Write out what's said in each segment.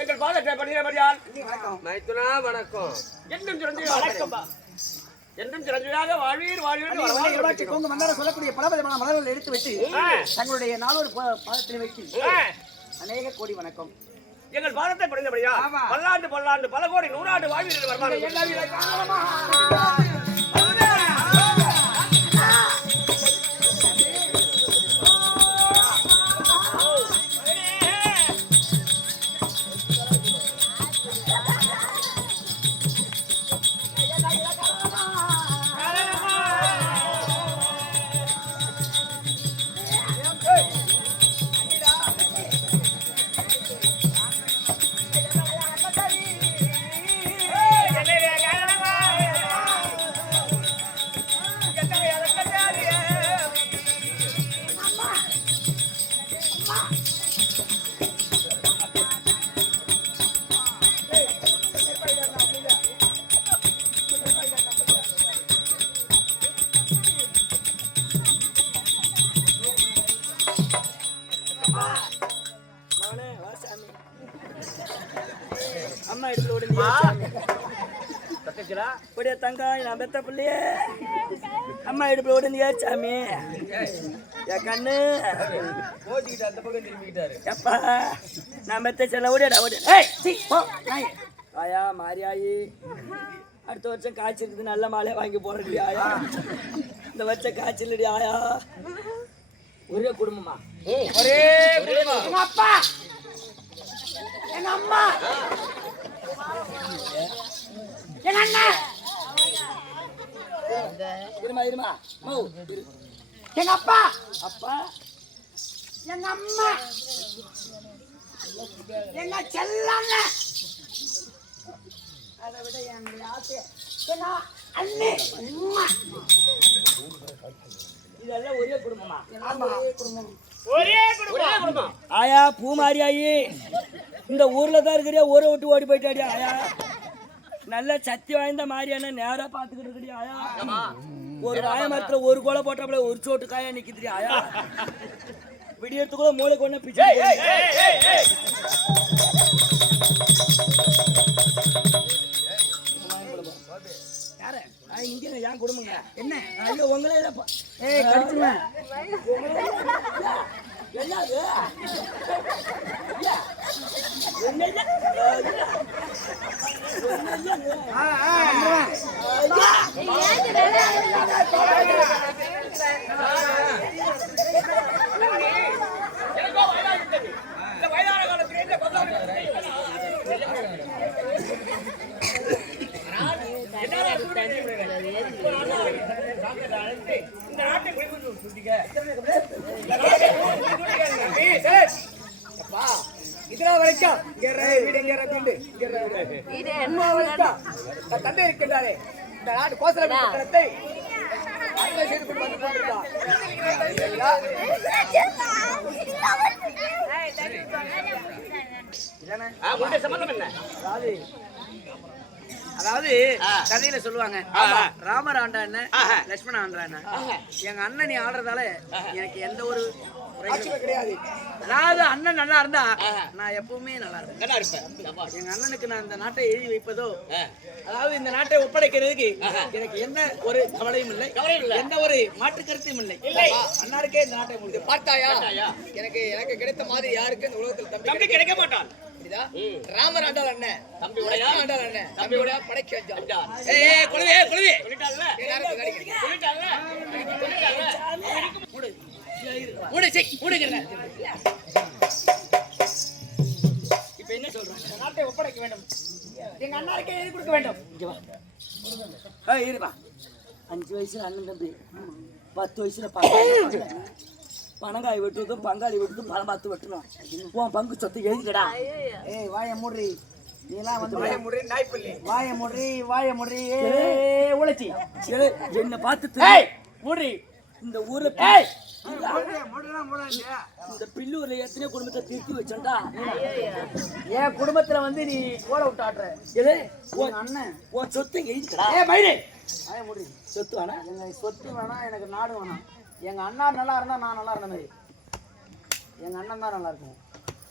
எங்கள் பாதத்தை பணியார் மைத்துனா வணக்கம். என்றும் சிறந்ததாக வாழ்வீர் வாழ்வீர் உங்க மன்னார சொல்லக்கூடிய பல விதமான மலர்கள் எடுத்து வச்சு தங்களுடைய நாளொரு பாதத்தில் வைத்து அநேக கோடி வணக்கம். எங்கள் பாதத்தை பணிந்தபடியா பல்லாண்டு பல்லாண்டு பல கோடி நூறாண்டு வாழ்வீர்கள் வருவார்கள். அம்மா எடுத்து ஓடுங்க தங்காய் நான் பெத்த பிள்ளைய அம்மா எடுப்பு ஓடுங்க சாமி என் கண்ணு அந்த பக்கம் திரும்பிக்கிட்டாரு. எப்பா நான் பெத்த செல்ல ஓடியா ஓடி ஆயா மாரியாயி அடுத்த வருஷம் காய்ச்சல் இருக்குது நல்ல மாலையை வாங்கி போடுறது ஆயா இந்த வருஷம் காய்ச்சல் ஆயா ஒரே குடும்பமா ஒரே குடும்பம். எங்க அப்பா எங்க அம்மா எங்க அண்ணன் இருமா எங்க அப்பா அப்பா எங்க அம்மா எங்க செல்லம் அதை விட என் ஆசை அண்ணே இதெல்லாம் ஒரே குடும்பமா? ஒரே குடும்பம். ஆயா பூமாரியாயி இந்த ஊர்ல தான் இருக்கிறியா, ஊரை விட்டு ஓடி போயிட்டாடியா ஆயா. நல்ல சக்தி வாய்ந்த மாதிரியான நேரா பாத்துக்கிட்டு இருக்கிறியா ஆயா. ஒரு ஆய மரத்துல ஒரு கோலை போட்டாப்புல ஒரு சோட்டு காயா நிக்குதுரியா ஆயா. விடியறதுக்குள்ள மூளை கொண்டு பிச்சை இங்க ஏன் குடும்பங்க என்ன ஐயோ உங்களே கடிச்சிருவேன். தந்தை இருக்கின்றாரே இந்த நாட்டு கோசலத்தை செய்து கொண்டு வந்து கொண்டிருக்கிறார். சம்பந்தம் என்ன? அதாவது கதையில சொல்லுவாங்க ராமர் ஆண்டா என்ன லட்சுமண ஆண்டா என்ன. எங்க அண்ணன் நீ ஆடுறதால எனக்கு எந்த ஒரு கிடையாது. அதாவது அண்ணன் நல்லா இருந்தா நான் எப்பவுமே நல்லா இருப்பேன். எங்க அண்ணனுக்கு நான் இந்த நாட்டை எழுதி வைப்பதோ அதாவது இந்த நாட்டை ஒப்படைக்கிறதுக்கு எனக்கு எந்த ஒரு கவலையும் இல்லை, எந்த ஒரு மாற்று கருத்தையும் இல்லை. அண்ணாருக்கே இந்த நாட்டை முடிது பார்த்தாயா. எனக்கு எனக்கு கிடைத்த மாதிரி யாருக்கு இந்த உலகத்தில் தம்பி கிடைக்க மாட்டான். ராமர் ஆண்டாள் அண்ணன் தம்பி உடையா ஆண்டாள் அண்ணன் தம்பி உடையா படைக்க வச்சான். ஏய் குழுவே குழுவே சொல்லிட்டால்ல சொல்லிட்டால்ல மூடு மூடு செக் மூடுங்கற. இப்போ என்ன சொல்றாங்க? நாட்டை ஒப்படைக்க வேண்டும். எங்க அண்ணாருக்கே எழுதி கொடுக்க வேண்டும். இங்க வா. இருப்பா 5 வயசுல அண்ணன் தம்பி 10 வயசுல பணங்காய் வெட்டுறதும் பங்காளி வெட்டுறதும் பணம் பார்த்து வெட்டணும். உன் பங்கு சொத்து எழுதிக்கடா. ஏய் வாய மூடி. நீலாம் வந்து வாய முடி நாய்ப்பள்ளி. வாய மூடி. உழைச்சி என்ன பார்த்து ஏய் மூடி. இந்த ஊர்ல ஏய் இந்த பில்லூர்ல எத்தனை குடும்பத்தை திருப்பி வச்சோம்டா. என் குடும்பத்துல வந்து நீ கோல விட்டு ஆடுற. உன் அண்ணன் உன் சொத்து எழுதிக்கடா. ஏய் மயிரே வாய மூடி. சொத்து வேணா எங்க சொத்து வேணாம், எனக்கு நாடு வேணாம். எங்க அண்ணா நல்லா இருந்தா நான் நல்லா இருந்த மாதிரி. எங்க அண்ணன் தான் நல்லா இருக்கும்.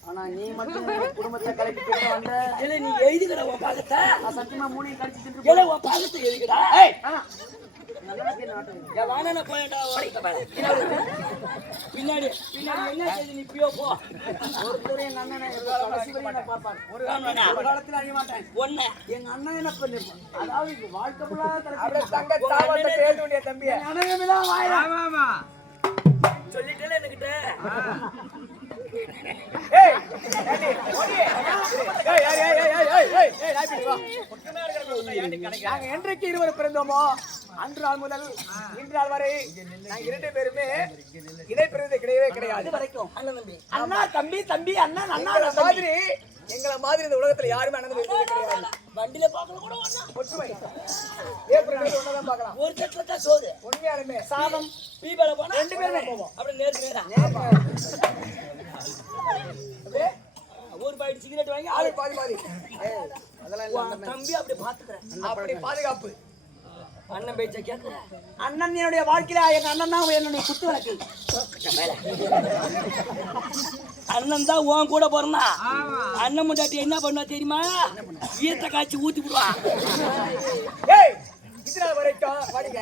ஆனா நீ மட்டும் குடும்பத்தை கலக்கி போட்டு வந்த. இல்ல நீ எழுதிக்கடா உன் பாகத்தை. நான் சத்தியமா மூணையும் கடிச்சு திட்டு இல்ல உன் பாகத்தை எழுதிக்கடா. ஏய் என் வானன போயடா பின்னாடி என்ன செய்து நீ பியோ போ. ஒரு தடவை எங்க அண்ணனை கடைசி வரையும் நான் பார்ப்பேன். ஒரு காலத்துல அழிய மாட்டேன். ஒண்ணு எங்க அண்ணன் என்ன பண்ணிருப்பான்? அதாவது வாழ்க்கை ஃபுல்லா அப்படியே தங்க தாவத்தை கேட்டு வேண்டிய தம்பிய. அண்ணன் வாயில சொல்லிட்டே என்கிட்ட. ஏய் ஏண்டி ஓடி. ஏய் நாய்ப்பள்ளி வா. ஒட்டுமே இருக்கற நாங்க என்றைக்கு இருவர் பிறந்தோமோ அன்றால் முதல் இன்றால் வரை நாங்க 2 பேருமே இணை பிறந்தது கிடையவே கிடையாது. வரைக்கும் அண்ணன் தம்பி அண்ணா தம்பி தம்பி அண்ணன் அண்ணா மாதிரி எங்களை மாதிரி இந்த உலகத்துல யாருமே அண்ணன் தம்பி கிடையாது. வண்டியில பாக்கல கூட ஒண்ணா ஒற்றுமை ஏப்ரல் ஒண்ணாதான் பார்க்கலாம். ஒரு செட்ல தான் சோறு உண்மையாலுமே சாதம் பீபல போனா 2 பேருமே போவோம். அப்படி நேருக்கு நேரா ஒரு பாக்கெட் சிகரெட் வாங்கி ஆளு பாதி அதெல்லாம் இல்ல. உன் தம்பி அப்படி பாத்துக்கிறேன். அப்படி பாதுகாப்பு. அண்ணன் பேச்ச கேட்கிற அண்ணன் என்னுடைய வாழ்க்கையில எங்க அண்ணன் தான் என்னுடைய குத்து விளக்கு. அண்ணன் தான் உன் கூட போறனா. அண்ணன் முண்டாட்டி என்ன பண்ணுவா தெரியுமா? ஈரத்தை காய்ச்சி ஊத்தி விடுவா. ஏய் இதனால வரைக்கும் வாடிங்க.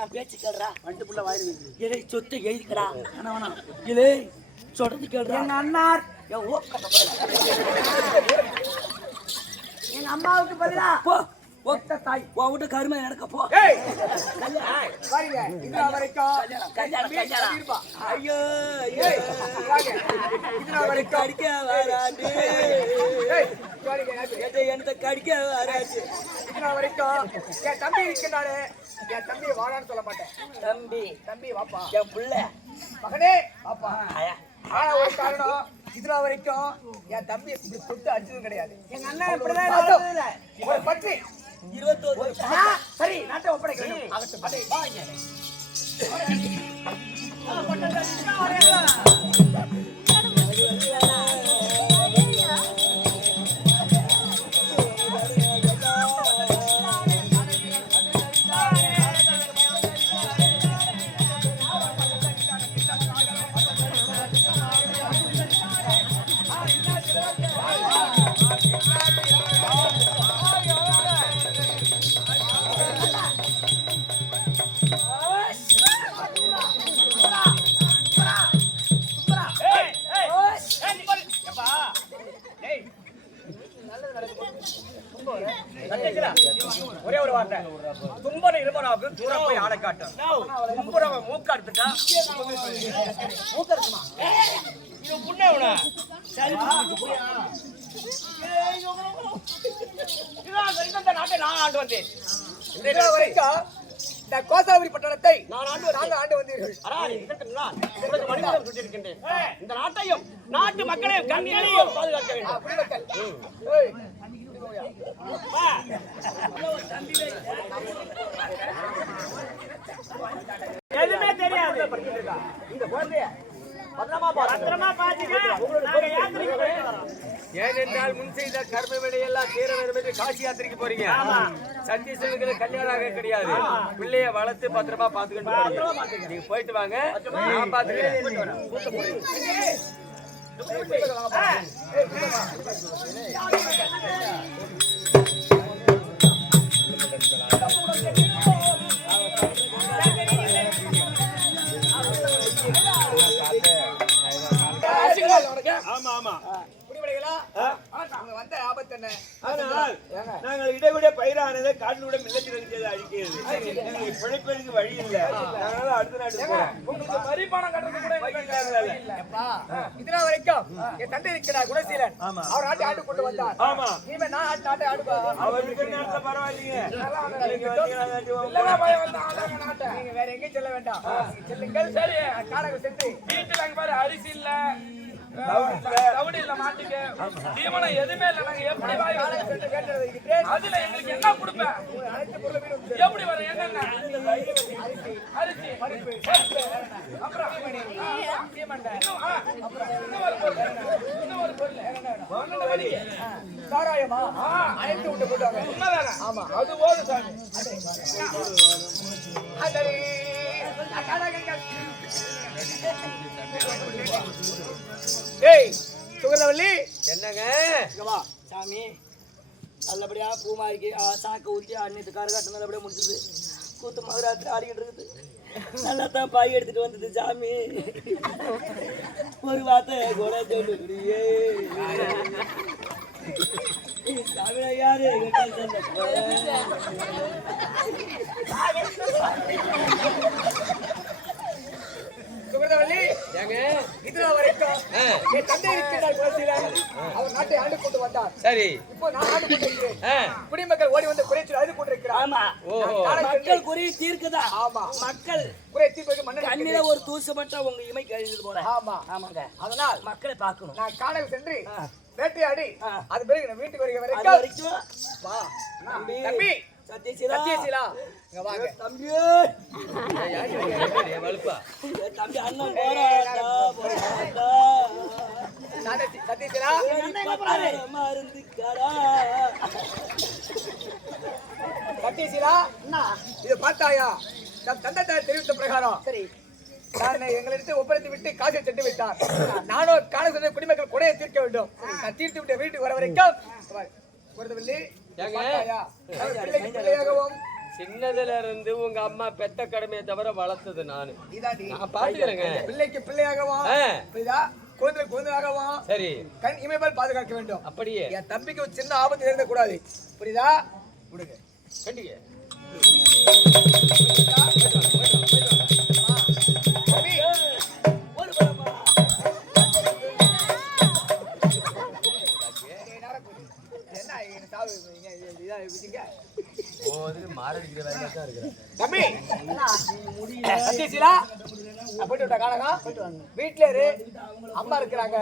என் பேச்சு கேள்றா. வண்டு புள்ள வாயில இதை சொத்தை எழுதிக்கடா. இல்லை சொல்றது கேள்றா. எங்க அண்ணார் எங்க அம்மாவுக்கு பதிலா போ ஒத்த தாய் உன் விட்டு கருமை நடக்க போ. ஏய் வாடிங்க. இதனால வரைக்கும் கல்யாணம் இருப்பா. ஐயோ ஏய் வாங்க. இதனால வரைக்கும் கடிக்க வராது. ஏய் வாடிங்க நாய்ப்பள்ளி. எந்த கடிக்க வராது. இதனால வரைக்கும் என் தம்பி இருக்கின்றானே என் தம்பியை வாடான்னு சொல்ல மாட்டேன். தம்பி வாப்பா. என் புள்ள மகனே வாப்பா. ஆனா ஒரு காரணம் இதுல வரைக்கும் என் தம்பி இப்படி தொட்டு அடிச்சதும் கிடையாது. எங்க அண்ணன் இப்படிதான் ஒரு பற்றி 21 சரி நாட்டை ஒப்படைக்க வேண்டும். அடே, வாங்க. ஒரே ஒரு வார்த்தை. தும்பன இருமனாவுக்கு தூரம் போய் ஆளை காட்டும். தும்புறவன் மூக்க எடுத்துட்டா மூக்க இருக்குமா? இது புண்ணவனா? சரி இந்த நாட்டை நான் ஆண்டு வந்தேன். வரைக்கும் இந்த கோசாவரி பட்டணத்தை நாங்க ஆண்டு வந்தீர்கள். மனிதம் சொல்லியிருக்கின்றேன். இந்த நாட்டையும் நாட்டு மக்களையும் கண்ணியையும் பாதுகாக்க வேண்டும். எதுவுமே தெரியாது. இந்த குழந்தைய ஏனென்றால் முன் செய்த கர்ம வினையெல்லாம் தீர வேண்டும் என்று காசி யாத்திரைக்கு போறீங்க. சத்தீஸ்வரனுக்கு கல்யாணம் ஆக கிடையாது. பிள்ளைய வளர்த்து பத்திரமா பாத்துக்கிட்டு போறீங்க. நீங்க போயிட்டு வாங்க, நான் பாத்துக்கிறேன். ஆமா ஆமா வந்த ஆபத்து என்ன? ஆனால் நாங்கள் இடைவிட பயிரானதை காட்டிலூட மில்லத்தில் இருக்கிறது அழிக்கிறது. எங்களுக்கு பிழைப்பதற்கு வழி இல்லை. அதனால அடுத்த நாட்டுக்கு போறோம். உங்களுக்கு வரி பணம் கட்டுறது கூட எப்பா, இதுனா வரைக்கும் என் தந்தை இருக்கிறார் குணசீலன். அவர் நாட்டை ஆண்டு கொண்டு வந்தார். ஆமா, இனிமே நான் நாட்டை ஆண்டு அவர் இருக்கிற நேரத்துல பரவாயில்லைங்க. நீங்க வேற எங்கேயும் செல்ல வேண்டாம். செல்லுங்கள். சரி, காடகம் சென்று வீட்டுல அங்க பாரு அரிசி இல்ல தவிடு இல்ல மாட்டுக்கு தீவனம் எதுவுமே இல்ல. நாங்க எப்படி காடகம் சென்று கேட்டது இருக்கிறேன். அதுல எங்களுக்கு என்ன கொடுப்பேன்? அனைத்து பொருளும் எப்படி வரும்? என்னென்ன அரிசி பருப்பு அப்புறம் சீமண்டை, இன்னும் ஒரு பொருள் ஒண்ணு வலி சாராயமா அனைத்து விட்டு போட்டாங்க. உண்மைதானே? ஆமா, அது போதும் சாமி. ஏய் சுகரவல்லி, என்னங்க இங்க வா சாமி. நல்லபடியா பூமாரிக்கு சாக்க ஊற்றி அன்னைக்கு கரகாட்டம் நல்லபடியா முடிச்சது. கூத்து மகராத்திரி ஆடிக்கிட்டு இருக்குது. நல்லா தான் பாய் எடுத்துட்டு வந்தது சாமி. ஒரு வார்த்தை கூட சொல்லுறியே தமிழ யாரு சுகரவல்லி, ஏங்க இதுனா வரைக்கும் என் தந்தை இருக்கிறார் குணசீலன். அவர் நாட்டை ஆண்டு கொண்டு வந்தார். சரி, இப்போ நான் ஆண்டு கொண்டிருக்கிறேன். குடிமக்கள் ஓடி வந்து குறைச்சி அழுது கொண்டிருக்கிறார். ஆமா, மக்கள் குறி தீர்க்குதா? ஆமா, மக்கள் குறை தீர்ப்பதற்கு மன்னன் கண்ணில ஒரு தூசு மட்டும் உங்க இமை கழிஞ்சது போல. ஆமா, ஆமாங்க, அதனால் மக்களை பார்க்கணும். நான் காடகம் சென்று வேட்டையாடி அது பிறகு நான் வீட்டுக்கு வருகிற அது வரைக்கும் வரைக்கும் வா. தம்பி, தம்பி சத்யசீலா, சத்யசீலா, இங்க வாங்க. தம்பி, வலுப்பா தம்பி அண்ணன் போராட்டா போராட்டா சத்யசீலா, மருந்து கடா. சத்யசீலா, இது பார்த்தாயா? நம் தந்தை தெரிவித்த பிரகாரம் சரி, நான் எங்களிடத்தை ஒப்படைத்து விட்டு காசை சென்று விட்டார். நானும் கால சென்ற குடிமக்கள் கொடையை தீர்க்க வேண்டும். நான் தீர்த்து விட்டு வீட்டுக்கு வர வரைக்கும் குருதவல்லி, பார்த்தாயா? அவர் பிள்ளைக்கு பிள்ளையாகவும் சின்னதுல இருந்து உங்க அம்மா பெத்த கடமையை தவிர வளர்த்தது நானு. இதாண்டி நான் பாத்துக்கிறேங்க. பிள்ளைக்கு பிள்ளையாகவும் புரியுதா? குழந்தைக்கு குழந்தையாகவும் சரி, கண் இமைப்பால் பாதுகாக்க வேண்டும். அப்படியே என் தம்பிக்கு ஒரு சின்ன ஆபத்து நேர்ந்த கூடாது. புரியுதா? விடுங்க. கண்டிங்க. தம்பி, ஒரு படமா என்ன இது சாவு இதா விட்டீங்க? மாரடிக்கிற வேலையா தான் இருக்கிறேன். தம்பி, சத்யசீலா, நான் போயிட்டு விட்டா காணகம். வீட்டுல இரு, அம்மா இருக்கிறாங்க.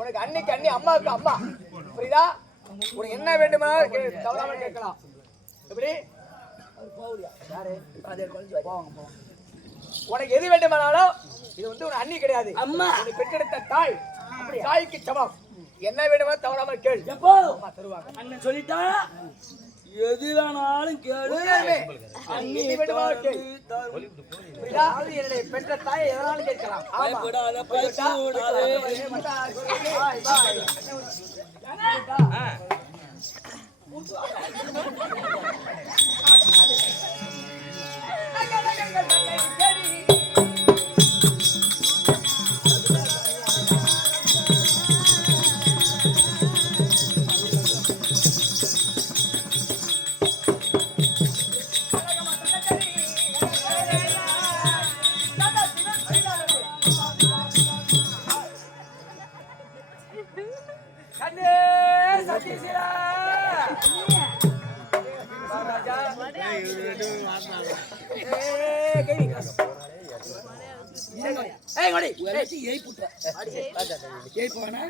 உனக்கு அன்னைக்கு அண்ணி, அம்மாவுக்கு அம்மா. புரியுதா? உனக்கு என்ன வேண்டுமா தவறாம கேட்கலாம். எப்படி? யாரு? போவாங்க. உனக்கு எது வேண்டுமானாலும் இது வந்து உனக்கு அண்ணி கிடையாது, அம்மா. உன்னை பெற்றெடுத்த தாய். தாய்க்கு சமம். என்ன வேண்டுமா தவறாம கேள். எப்போ அம்மா தருவாங்க. அண்ணன் சொல்லிட்டா எது வேணாலும் கேளு. அண்ணி எது வேண்டுமானாலும் கேள். தரும். புரியுதா? அது என்னுடைய பெற்ற தாயை எதனாலும் கேட்கலாம். ஆமா. பயப்படாத, பயப்படாத. பாய், பாய். கண்ணே சத்யசீலா ஏய் கோடி, எல்லாத்தையும் ஏய் புட்ட. ஏய் போனா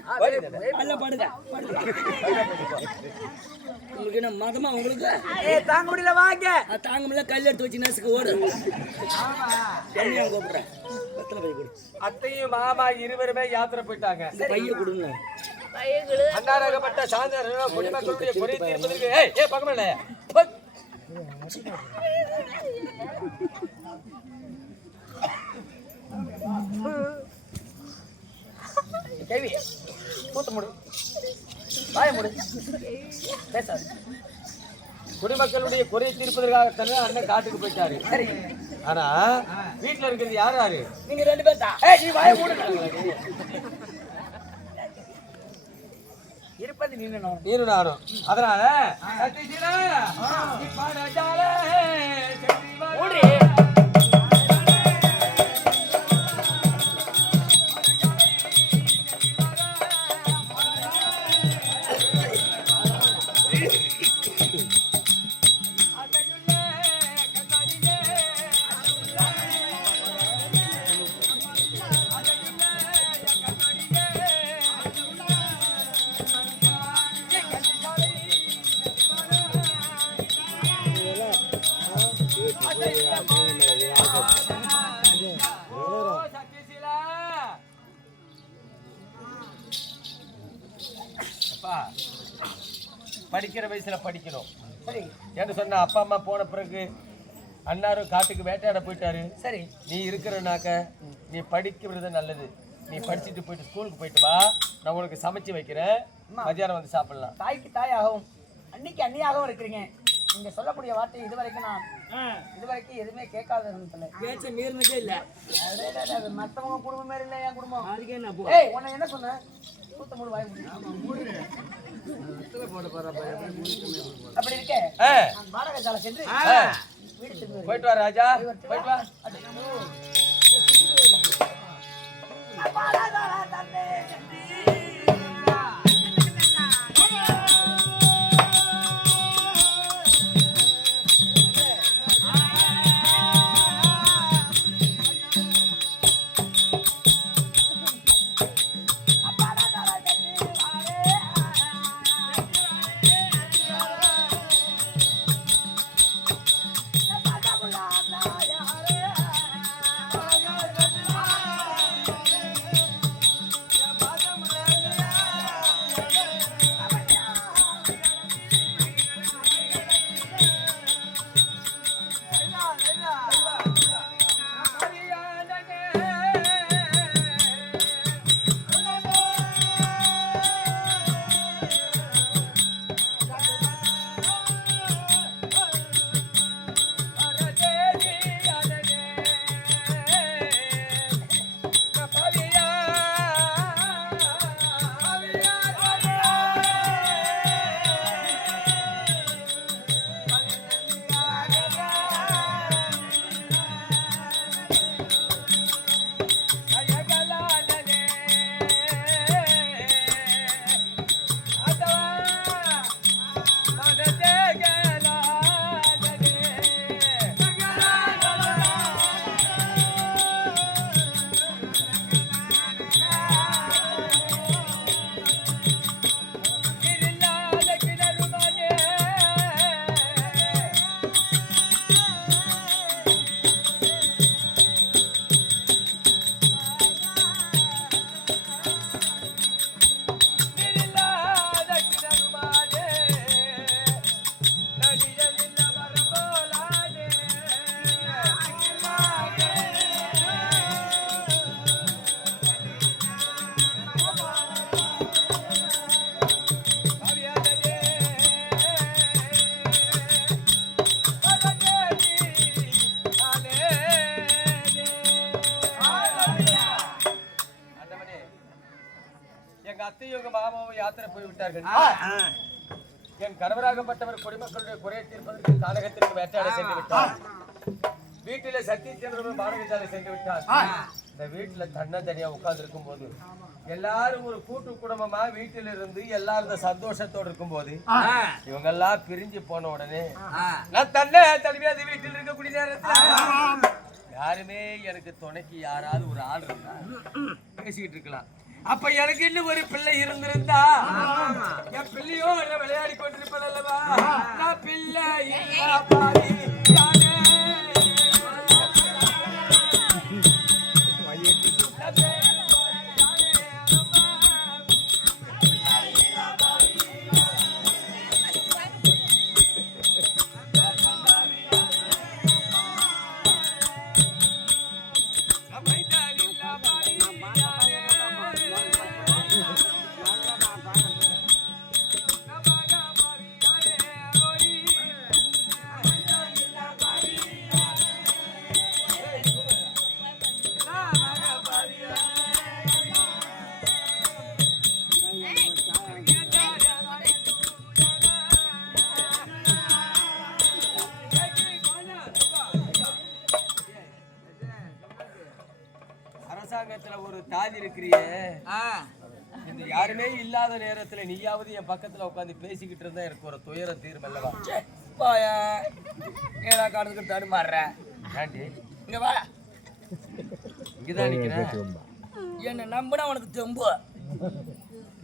அல்ல பாடுங்க. உங்களுக்கு என்ன மதமா உங்களுக்கு? தாங்க முடியல வாங்க. தாங்க முடியல, கல் எடுத்து வச்சு நசுக்கு ஓடு. என்னையா கூப்பிடுறேன்? எத்தனை பை கொடு? அத்தையும் மாமா இருவருமே யாத்திரை போயிட்டாங்க. இந்த பைய கொடுங்க. அன்னாரகப்பட்ட சாந்தர் குடிமக்களுடைய குறை தீர்ப்பதற்கு பக்கமே இல்ல. கேள்வி மூத்த முடி, வாய முடி, பேசாது. குடிமக்களுடைய குறை தீர்ப்பதற்காகத்தானே அண்ணன் காட்டுக்கு போயிட்டாரு. சரி, ஆனா வீட்டுல இருக்கிறது யாரு யாரு? நீங்க ரெண்டு பேர் தான். நீ வாய மூடு. இருப்பது நீனும் நீரு நானும். அதனால சத்தியசீலா, நீ பாடாட்டாலே செட்டி வா. ஓடி படிக்கிற வயசுல படிக்கணும். சரி ஏன்னு சொன்னா அப்பா அம்மா போன பிறகு அண்ணாரும் காட்டுக்கு வேட்டையாட போயிட்டாரு. சரி நீ இருக்கிறனாக்க நீ படிக்கிறது நல்லது. நீ படிச்சுட்டு போயிட்டு ஸ்கூலுக்கு போயிட்டு வா, நான் உனக்கு சமைச்சு வைக்கிறேன், மதியானம் வந்து சாப்பிடலாம். தாய்க்கு தாயாகவும் அன்னைக்கு அண்ணியாகவும் இருக்கிறீங்க. நீங்க சொல்லக்கூடிய வார்த்தை இதுவரைக்கும் நான் எதுவுமே கேட்காத பேச்ச மீறினதே இல்ல. மத்தவங்க குடும்பம் மாதிரி இல்ல என் குடும்பம். அதுக்கே என்ன போ. ஏய் உன்னை என்ன சொன்ன? கூத்த மூடு வாய் மூடு. அப்படி இருக்க நான் வாடகை சாலை சென்று வீடு திரும்பி போயிட்டு வா ராஜா, போயிட்டு வா. யாத்திரை போய் விட்டார்கள். என் கணவராகப்பட்டவர் குடிமக்களுடைய குறையை தீர்ப்பதற்கு தானகத்திற்கு வேட்டையாட சென்று விட்டார். வீட்டில சத்தியச்சந்திரன் பாடகசாலை சென்று விட்டார். இந்த வீட்டுல தனியா உட்கார்ந்து இருக்கும் போது எல்லாரும் ஒரு கூட்டு குடும்பமா வீட்டில இருந்து எல்லாரும் சந்தோஷத்தோடு இருக்கும் போது இவங்க எல்லாம் பிரிஞ்சு போன உடனே நான் தனிமையா வீட்டில் இருக்கக்கூடிய நேரத்தில் யாருமே எனக்கு துணைக்கு யாராவது ஒரு ஆள் இருந்தா பேசிக்கிட்டு இருக்கலாம். அப்ப எனக்கு இன்னும் ஒரு பிள்ளை இருந்திருந்தா என் பிள்ளையோ விளையாடி கொண்டிருப்பது அல்லவா. நான் பிள்ளை தாதி இருக்கிறியே ஆ, இந்த யாருமே இல்லாத நேரத்துல நீயாவது என் பக்கத்துல உட்காந்து பேசிக்கிட்டு இருந்தா எனக்கு ஒரு துயரம் தீரும் அல்லவா? பாயா ஏடா காலத்துக்கு தடுமாறுற ஏண்டி இங்க வா. இங்கதான் நிக்கிறேன். என்ன நம்பினா உனக்கு தெம்பு.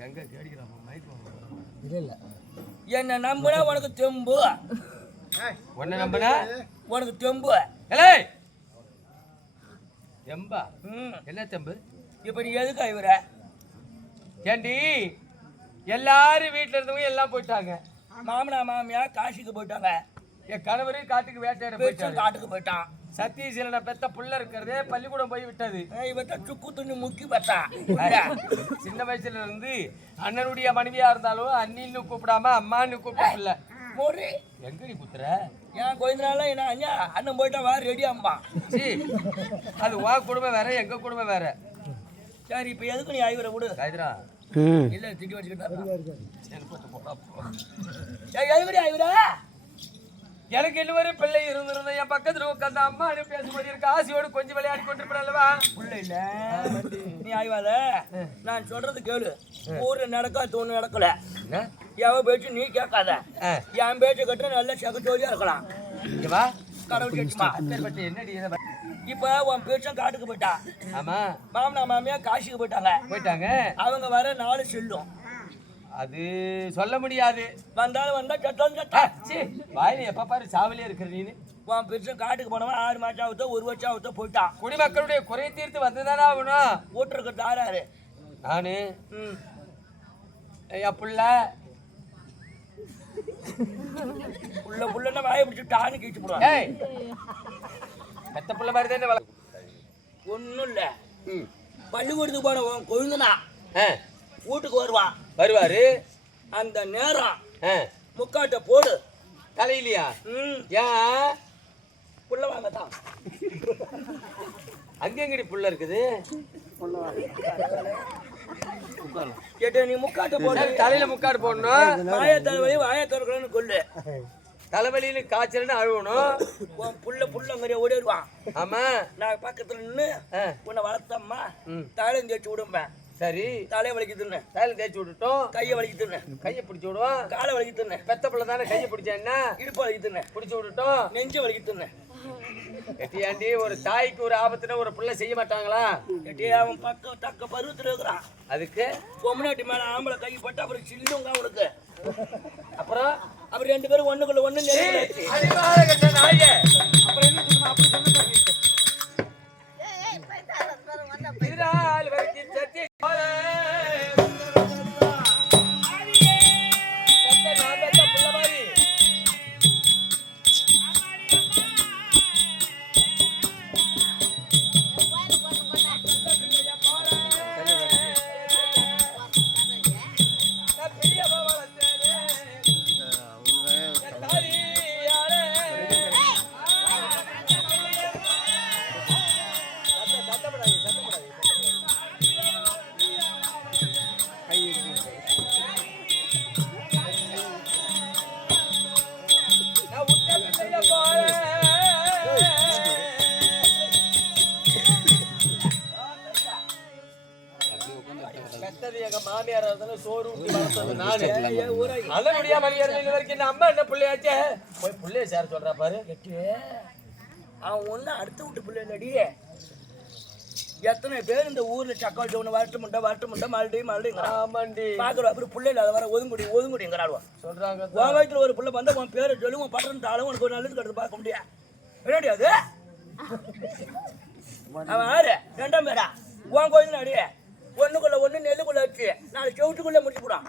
எங்க கேடிக்கிறான் மைக் என்ன நம்பினா உனக்கு தெம்பு. உன்னை நம்பினா உனக்கு தெம்பு. ஏலே எம்பா என்ன தெம்பு? இப்ப நீ எதுக்கு ஐவர? ஏண்டி எல்லாரும் வீட்டுல இருந்தவங்க எல்லாம் போயிட்டாங்க. மாமனா மாமியா காசிக்கு போயிட்டாங்க. என் கணவரு காட்டுக்கு வேட்டையாட பெருசன் போயிட்டாரு. காட்டுக்கு போயிட்டான். சத்தீஸ்வரனை பெத்த புள்ள இருக்கிறதே பள்ளிக்கூடம் போய் விட்டது. இவத்த சுக்கு துணி முக்கி பத்தான். சின்ன வயசுல இருந்து அண்ணனுடைய மனைவியா இருந்தாலும் அண்ணின்னு கூப்பிடாம அம்மான்னு கூப்பிடல. மோடி எங்கடி குத்துற? ஏன் கொஞ்ச நாள்ல என்ன அண்ணா அண்ணன் போயிட்டான் வா ரெடி அம்மா. சீ, அது உன் குடும்பம் வேற எங்க குடும்பம் வேற. சரி இப்ப எதுக்கு நீ ஐவரை விடு. காய்தரா இல்ல திட்டி வச்சுக்கிட்டா எனக்கு எதுக்கு ஐவரா? இன்னொரு பிள்ளை இருந்திருந்த என் பக்கத்துல உட்காந்து அம்மா பேசும்போது இருக்கு ஆசையோடு கொஞ்சம் விளையாடி கொண்டிருப்பா. புள்ள இல்ல நீ ஆய்வாத. நான் சொல்றது கேளு. ஊர்ல நடக்காது ஒண்ணு நடக்கல. எவன் பேச்சு நீ கேட்காத. என் பேச்சு கட்ட நல்ல சகஜோதியா இருக்கலாம். கடவுள் கேட்டுமா என்னடி இப்ப உன் பேச்சும் காட்டுக்கு போயிட்டா. ஆமா மாமனா மாமியா காசிக்கு போயிட்டாங்க. அவங்க வர நாலு செல்லும். அது சொல்ல முடியாது. வந்தாலும் வந்தா சட்டம் சட்டம். வாயில எப்ப பாரு சாவலியா இருக்கிற நீனு. உன் பெருசும் காட்டுக்கு போனவன் 6 மாசம் ஆகுதோ 1 வருஷம் ஆகுதோ போயிட்டான். குடிமக்களுடைய குறை தீர்த்து வந்ததானே ஆகணும். ஓட்டுருக்கு தாராரு நானு என் புள்ள புள்ள புள்ளன்னா வாயை பிடிச்சி டானு கீச்சு போடுவாங்க. பெத்த புள்ள மாதிரி தானே ஒன்னும் இல்ல. பள்ளிக்கூடத்துக்கு போன உன் கொழுந்தனா வீட்டுக்கு வருவாரு. அந்த நேரம் முக்காட்ட போடு தலையிலையா? ஏன் புள்ள வாங்கத்தான். அங்க எங்கடி புள்ள இருக்குது? கேட்ட நீ முக்காட்ட போடு. தலையில முக்காடு போடணும். வாய தலைவலி வாய திறக்கணும்னு கொள்ளு. தலைவலியில காய்ச்சல்னு அழுவணும். உன் புள்ளங்கறிய ஓடிடுவான். ஆமா நான் பக்கத்துல நின்று உன்னை வளர்த்தம்மா தலையும் தேய்ச்சி விடும்பேன். சரி தலையை வலிக்குதுன்னு தலையில தேய்ச்சி விட்டுட்டோம். கையை வலிக்குதுன்னு கையை பிடிச்சி விடுவோம். காலை வலிக்குதுன்னு பெத்த பிள்ளை தானே கையை பிடிச்சேன்னா இடுப்பு வலிக்குதுன்னு பிடிச்சி விட்டுட்டோம். நெஞ்சு வலிக்குதுன்னு. எட்டியாண்டி ஒரு தாய்க்கு ஒரு ஆபத்துனா ஒரு பிள்ளை செய்ய மாட்டாங்களா? எட்டி அவன் பக்கம் தக்க பருவத்தில் இருக்கிறான். அதுக்கு பொம்னாட்டி மேல ஆம்பளை கை போட்டு அப்புறம் சில்லுங்க அவனுக்கு. அப்புறம் அவர் 2 பேரும் ஒண்ணுக்குள்ள ஒண்ணு எங்க மாமியார் சோறு ஊட்டி வளர்த்தது நானு. அதனுடைய மணியார் வரைக்கும் அம்மா என்ன பிள்ளையாச்சே போய் பிள்ளைய சேர சொல்றா பாரு. அவன் ஒண்ணு அடுத்த விட்டு பிள்ளை இல்லடி. எத்தனை பேர் இந்த ஊர்ல சக்கால் ஒண்ணு வரட்டு முண்டை மறுபடியும் பாக்குறோம். அப்புறம் பிள்ளை இல்லாத வர ஒதுங்குடிங்கிறாள் சொல்றாங்க. உன் வயசுல ஒரு பிள்ளை வந்தா உன் பேரை சொல்லி உன் பட்டம் தாளும் உனக்கு ஒரு நல்லது கருத்து பார்க்க முடியாது. என்னடி அது? அவன் ஆறு 2ஆம் பேரா உன் கோயில் அடி ஒண்ணுக்குள்ள ஒண்ணு நெல்லுக்குள்ள வச்சு 4 செவட்டுக்குள்ள முடிச்சு போடும்.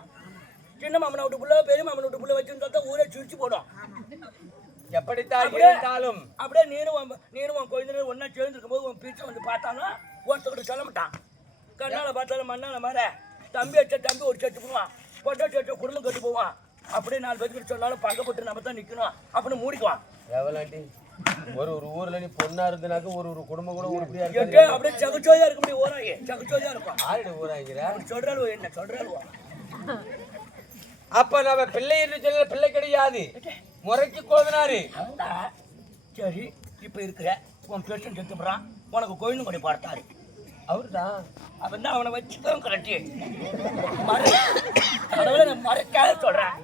சின்ன மாமனை விட்டு புள்ள பெரிய மாமனை விட்டு புள்ள வச்சுன்னு ஊரே சுழிச்சு போடும். எப்படித்தான் இருந்தாலும் அப்படியே நீரும் கோயில் ஒன்னா சேர்ந்துருக்கும் போது உன் பீச்சை வந்து பார்த்தாலும் ஒருத்தக்கிட்ட சொல்ல மாட்டான். கண்ணால பார்த்தாலும் மண்ணால மாற தம்பி வச்ச தம்பி ஒரு சேர்த்து போவான். பொட்டை சேர்த்த குடும்பம் கட்டி போவான். அப்படியே 4 பேருக்கு சொன்னாலும் பங்கப்பட்டு நம்ம தான் நிக்கணும் அப்படின்னு மூடிக்குவான். எவ்வளோட்டி ஒரு ஊர்ல நீ பொண்ணா இருந்தனாக்க ஒரு குடும்பம் கூட உருப்படியா இருக்கு. அப்படியே சகுச்சோதியா இருக்க முடியும். ஊராகி சகுச்சோதியா இருக்கும். ஆடு ஊராகிற சொல்றாள் என்ன சொல்றாள். அப்ப நம்ம பிள்ளை என்று சொல்ல பிள்ளை கிடையாது முறைக்கு கோதனாரு. சரி இப்ப இருக்கிற உன் பேஷன் செத்துறான். உனக்கு கோயிலும் கொண்டு பார்த்தாரு. அவர்தான். அவன் தான் அவனை வச்சுக்கோ கரெக்டி கடவுளை நான் மறக்காத சொல்றேன்.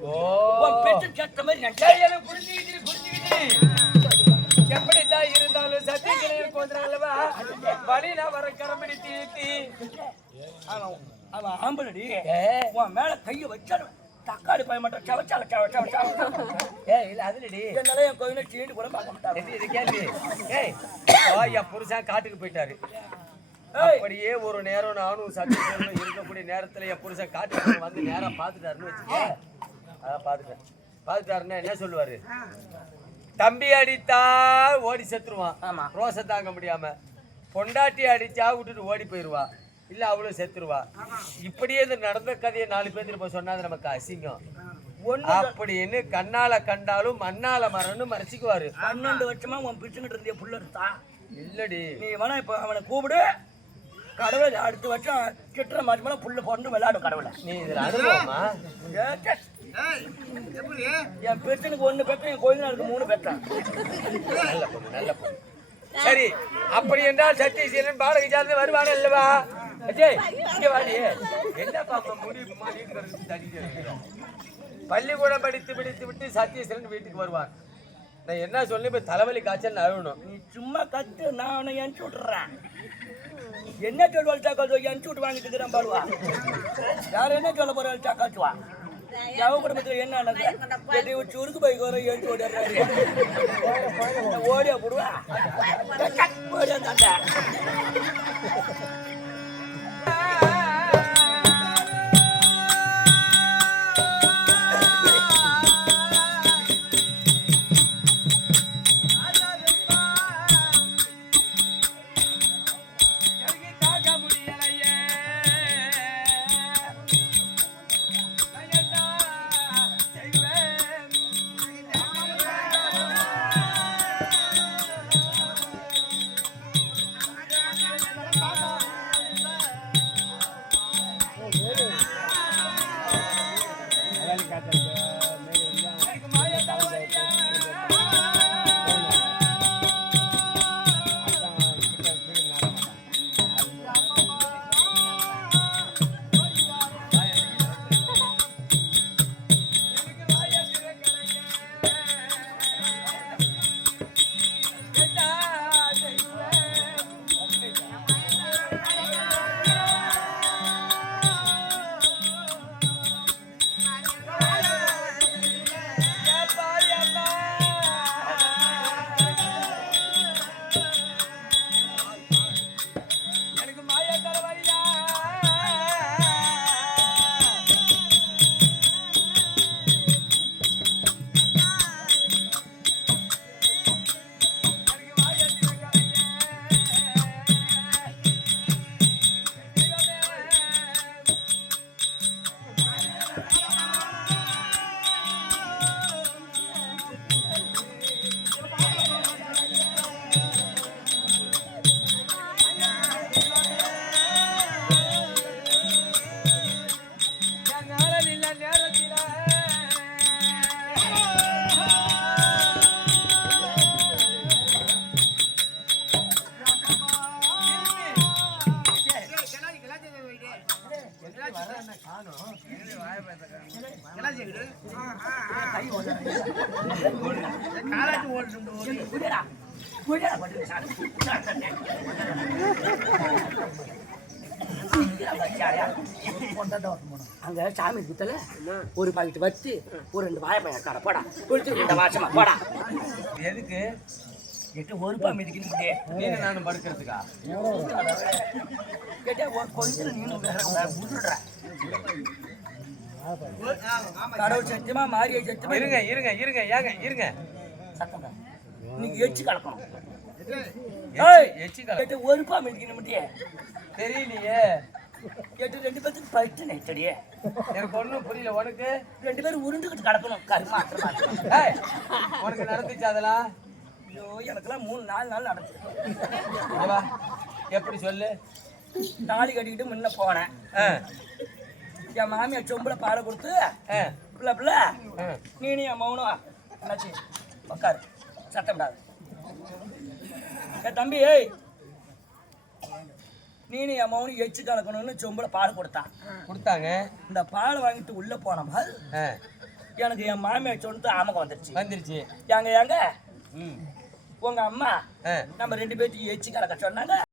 உன் பெற்று கேட்ட மாதிரி நான் எனக்கு புரிஞ்சுக்கிட்டு எப்படித்தான் இருந்தாலும் சத்தியகிரியில் போதுனாலவா வழியில வர கரம்படி தீட்டி அவன் ஆம்பளடி உன் மேல கையை வச்சாலும் தக்காளி போய் மாட்டான் சவச்சால இல்ல அதுலடி என்னால என் கோயில சீட்டு கூட பார்க்க மாட்டான். இது கேள்வி. என் புருஷன் காட்டுக்கு போயிட்டாரு. அப்படியே ஒரு நேரம் நானும் சத்தியகிரியில் இருக்கக்கூடிய நேரத்துல என் புருஷன் காட்டுக்கு வந்து நேரம் பார்த்துட்டாருன்னு வச்சுக்க. அதான் பார்த்துட்டாருன்னா என்ன சொல்லுவாரு? தம்பி அடித்தா ஓடி செத்துருவான். ஆமா. ரோசை தாங்க முடியாம. பொண்டாட்டி அடிச்சா விட்டுட்டு ஓடி போயிருவா. இல்ல அவளும் செத்துருவா. இப்படியே இது நடந்த கதையை 4 பேர் இப்ப சொன்னா நமக்கு அசிங்கம். அப்படின்னு கண்ணால கண்டாலும் மண்ணால மரன்னு மறைச்சிக்குவாரு. 12 வருஷமா உன் பிடிச்சுக்கிட்டு இருந்திய புள்ள இருந்தா இல்லடி நீ வேணா இப்ப அவனை கூப்பிடு. கடவுளை அடுத்த வருஷம் கிட்டுற மாதிரி மேல புள்ள பொண்ணு விளையாடும் கடவுளை. நீ இதுல அனுபவமா? என் பெற்றனுக்கு 1 பெற்ற என் கோயிலுக்கு 3 பெற்றான். நல்ல பொண்ணு நல்ல பொண்ணு. சரி அப்படி என்றால் சத்தீஸ்வரன் பாடகை சார்ந்து வருவானே இல்லவா? அஜய் இங்க வாடி. என்ன பாப்பா முடிவு பள்ளிக்கூடம் படித்து விட்டு சத்தீஸ்வரன் வீட்டுக்கு வருவான். நான் என்ன சொல்லி இப்ப தலைவலி காய்ச்சல் அழுவணும். நீ சும்மா கத்து நான் அவனை அனுப்பிச்சு விட்டுறேன். என்ன சொல்வாள் சாக்காச்சு அனுப்பிச்சு விட்டு வாங்கிட்டு இருக்கிறான் பாடுவா. யார் என்ன சொல்ல போறாள் சாக்காச்சுவா? எவ குடும்பத்துல என்ன நடக்குது? சுருக்கு பைக்கு வர எழுத்து ஓடிடுறாரு. ஓடியா போடுவா ஓடியா தாண்டா. அங்க சாமி குத்தல ஒரு பாக்கெட் வச்சு ஒரு 2 வாழைப்பழம் கடை போடா குளிச்சு 2 மாசமா போடா. எதுக்கு? 8 ஒரு ரூபாய் மிதிக்கணும். நீங்க நானும் படுக்கிறதுக்கா? கேட்டா கொஞ்சம் நீனும் விடுற கடவுள் சத்தியமா மாறிய சத்தியமா இருங்க இருங்க இருங்க ஏங்க இருங்க சத்தம் நீங்க எச்சு கலக்கணும். எச்சி கலக்க ஒரு ரூபாய் மிதிக்கணும் முடியே தெரியலையே. 2 பேருக்கு பயிற்சி நெச்சடியே எனக்கு ஒண்ணும் புரியல. உனக்கு 2 பேரும் உருண்டுகிட்டு கிடக்கணும். கருமாற்ற உனக்கு நடந்துச்சு அதெல்லாம்? ஐயோ எனக்கெல்லாம் 3-4 நாள் நடந்துச்சு. எப்படி சொல்லு? தாலி கட்டிக்கிட்டு முன்ன போனேன். என் மாமியார் சொம்புல பாலை கொடுத்து பிள்ளை பிள்ளை நீனு என் மௌனம் என்னாச்சு உக்காரு சத்தம் விடாது. தம்பி நீனு என் மௌனி எச்சு கலக்கணும்னு சொம்புல பால் கொடுத்தாங்க. இந்த பால் வாங்கிட்டு உள்ள போன பால் எனக்கு என் மாமியார் சொன்னது ஆமகம் வந்துருச்சு. எங்க உங்க அம்மா நம்ம 2 பேர்த்துக்கு எச்சு கலக்க சொன்னாங்க.